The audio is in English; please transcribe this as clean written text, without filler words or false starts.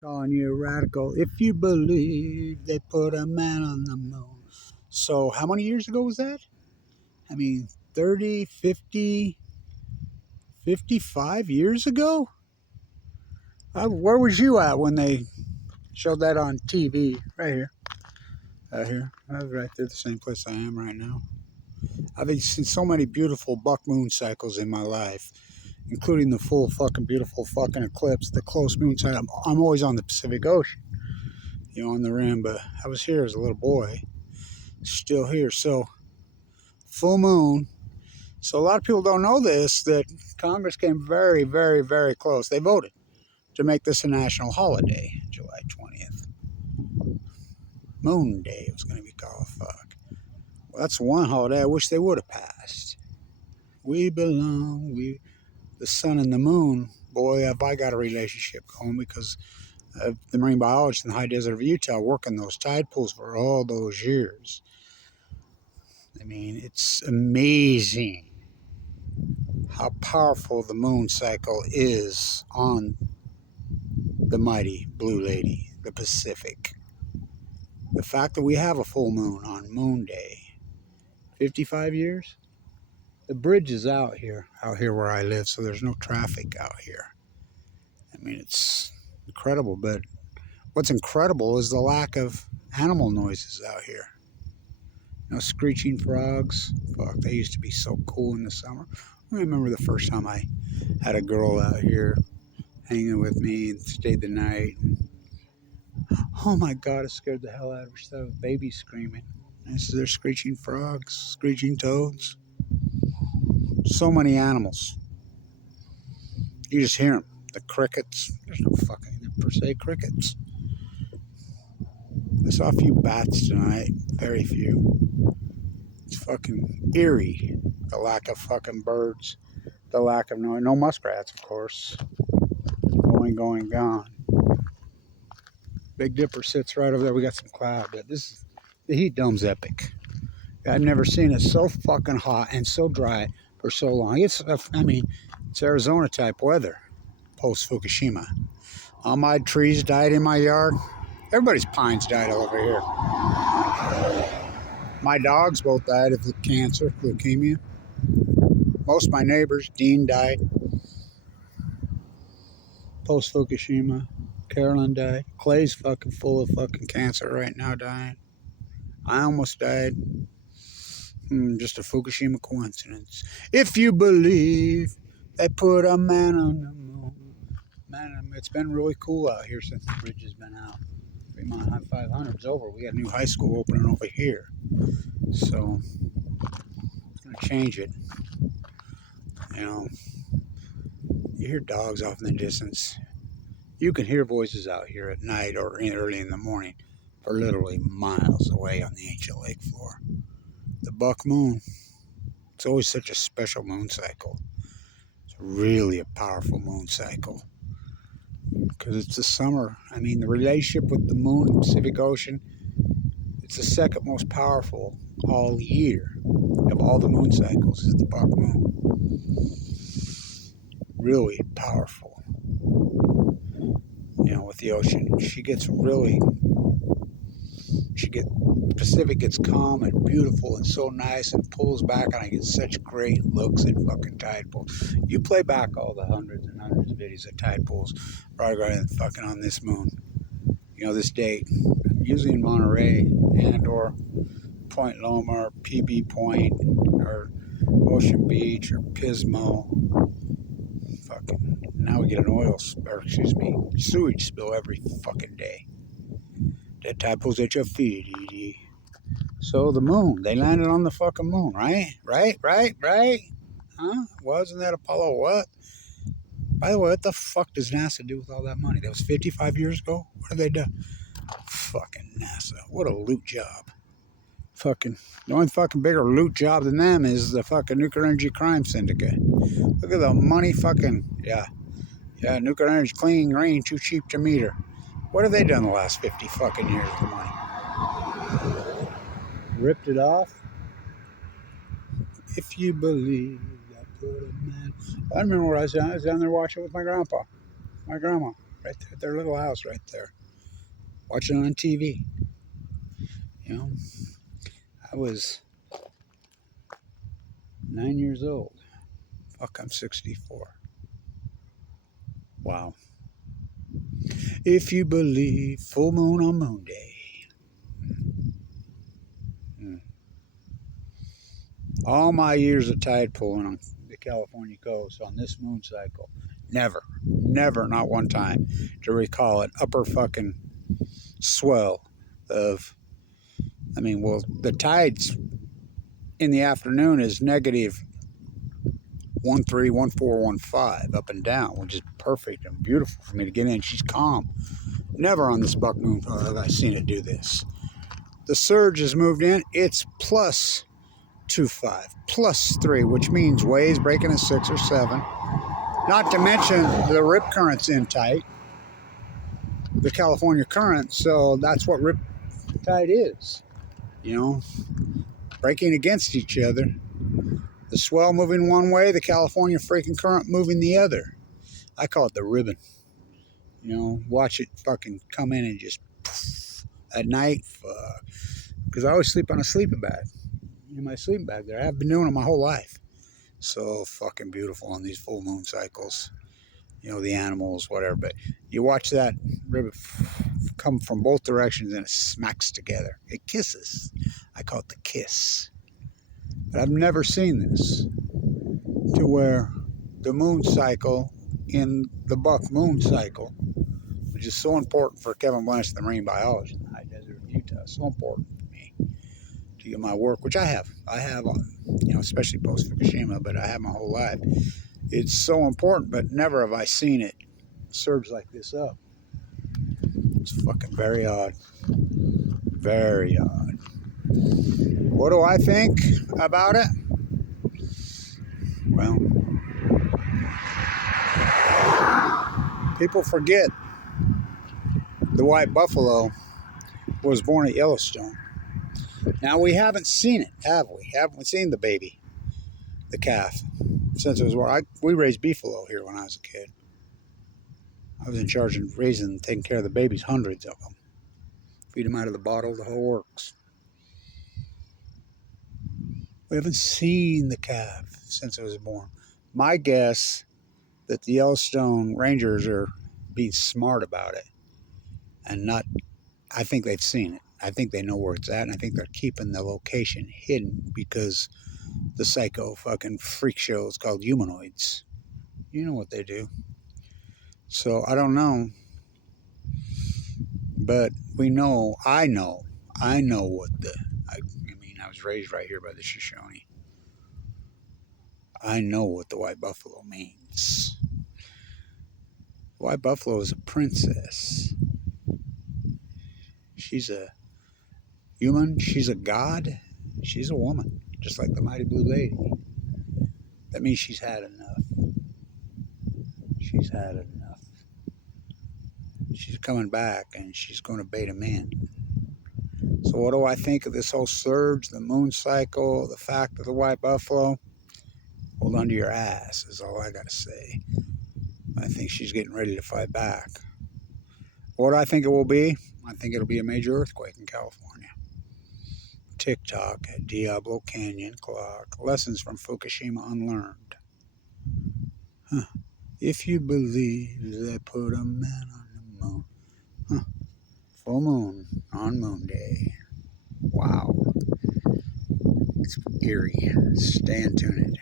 Calling you a radical if you believe they put a man on the moon. So, how many years ago was that? I mean, 30, 50, 55 years ago? Where was you at when they showed that on TV? Right here. Right here. I was right there, the same place I am right now. I've seen so many beautiful buck moon cycles in my life, including the full fucking beautiful fucking eclipse, the close moon cycle. I'm always on the Pacific Ocean, on the rim, but I was here as a little boy, still here. So, full moon. So, a lot of people don't know this, that Congress came very, very, very close. They voted to make this a national holiday, July 20th. Moon Day, it was going to be called. Fuck. Well, that's one holiday I wish they would have passed. We belong, the sun and the moon. Boy, have I got a relationship going because of the marine biologist in the high desert of Utah working those tide pools for all those years. I mean, it's amazing how powerful the moon cycle is on the mighty Blue Lady, the Pacific. The fact that we have a full moon on Moon Day, 55 years? The bridge is out here where I live, so there's no traffic out here. I mean, it's incredible, but what's incredible is the lack of animal noises out here. Screeching frogs. Fuck, they used to be so cool in the summer. I remember the first time I had a girl out here hanging with me and stayed the night. Oh my God, it scared the hell out of her. She thought a baby screaming. And so there's screeching frogs, screeching toads. So many animals. You just hear them. The crickets. There's no fucking per se crickets. I saw a few bats tonight. Very few. It's fucking eerie. The lack of fucking birds. The lack of no muskrats, of course. Going, gone. Big Dipper sits right over there. We got some cloud, but the heat dome's epic. I've never seen it so fucking hot and so dry for so long. It's Arizona type weather post Fukushima. All my trees died in my yard. Everybody's pines died all over here. My dogs both died of cancer, leukemia. Most of my neighbors, Dean died post Fukushima. Carolyn died. Clay's fucking full of fucking cancer right now, dying. I almost died. Just a Fukushima coincidence. If you believe they put a man on the moon. Man, it's been really cool out here since the bridge has been out. Fremont High 500's over. We got a new high school opening over here. So, it's going to change it. You hear dogs off in the distance. You can hear voices out here at night or early in the morning for literally miles away on the ancient lake floor. The buck moon. It's always such a special moon cycle. It's really a powerful moon cycle because it's the summer. I mean, the relationship with the moon and the Pacific Ocean, it's the second most powerful all year of all the moon cycles is the buck moon. Really powerful. With the ocean, Pacific gets calm and beautiful and so nice and pulls back, and I get such great looks at fucking tide pools. You play back all the hundreds and hundreds of videos of tide pools right fucking on this moon. This date. I'm usually in Monterey and/or Point Loma or PB Point or Ocean Beach or Pismo. Fucking now we get an sewage spill every fucking day. Dead tide pools at your feet, Edie. So the moon, they landed on the fucking moon, right? Right? Huh? Wasn't that Apollo what? By the way, what the fuck does NASA do with all that money? That was 55 years ago? What have they done? Fucking NASA. What a loot job. The only fucking bigger loot job than them is the fucking nuclear energy crime syndicate. Look at the money yeah, nuclear energy, clean, green, too cheap to meter. What have they done the last 50 fucking years with the money? Ripped it off? If you believe I put a man. I remember where I was down there watching with my grandma, right there at their little house right there, watching on TV. You know, I was 9 years old. Fuck, I'm 64. Wow. If you believe full moon on moon day. Mm. All my years of tide pulling on the California coast on this moon cycle, never, not one time to recall an upper fucking swell of, well, the tides in the afternoon is negative 13, 14, 15 up and down, which is perfect and beautiful for me to get in. She's calm. Never on this buck moon have I seen it do this. The surge has moved in. It's plus 2.5, plus 3, which means waves breaking at 6 or 7. Not to mention the rip current's in tight, the California current. So that's what rip tide is, breaking against each other. The swell moving one way, the California freaking current moving the other. I call it the ribbon. Watch it fucking come in and just poof, at night, fuck. Because I always sleep on a sleeping bag. In my sleeping bag there. I've been doing it my whole life. So fucking beautiful on these full moon cycles. The animals, whatever. But you watch that ribbon come from both directions and it smacks together. It kisses. I call it the kiss. But I've never seen this to where the moon cycle in the buck moon cycle, which is so important for Kevin Blanch, the marine biologist in the high desert of Utah, so important for me to get my work, which I have, especially post Fukushima, but I have my whole life. It's so important, but never have I seen it surge like this up. It's fucking very odd. Very odd. What do I think about it? Well, people forget the white buffalo was born at Yellowstone. Now, we haven't seen it, have we? Haven't seen the baby, the calf, since it was born. We raised beefalo here when I was a kid. I was in charge of raising and taking care of the babies, hundreds of them. Feed them out of the bottle, the whole works. We haven't seen the calf since it was born. My guess that the Yellowstone Rangers are being smart about it and not, I think they've seen it. I think they know where it's at, and I think they're keeping the location hidden because the psycho fucking freak show is called humanoids. You know what they do. So I don't know, but I know what I was raised right here by the Shoshone. I know what the white buffalo means. The white buffalo is a princess. She's a human. She's a god. She's a woman, just like the mighty blue lady. That means she's had enough. She's had enough. She's coming back, and she's going to bait him in. So what do I think of this whole surge, the moon cycle, the fact of the white buffalo? Hold on to your ass is all I got to say. I think she's getting ready to fight back. What do I think it will be? I think it'll be a major earthquake in California. TikTok at Diablo Canyon Clock. Lessons from Fukushima unlearned. If you believe they put a man on the moon. Full moon on moon day. Wow. It's eerie. Stay tuned.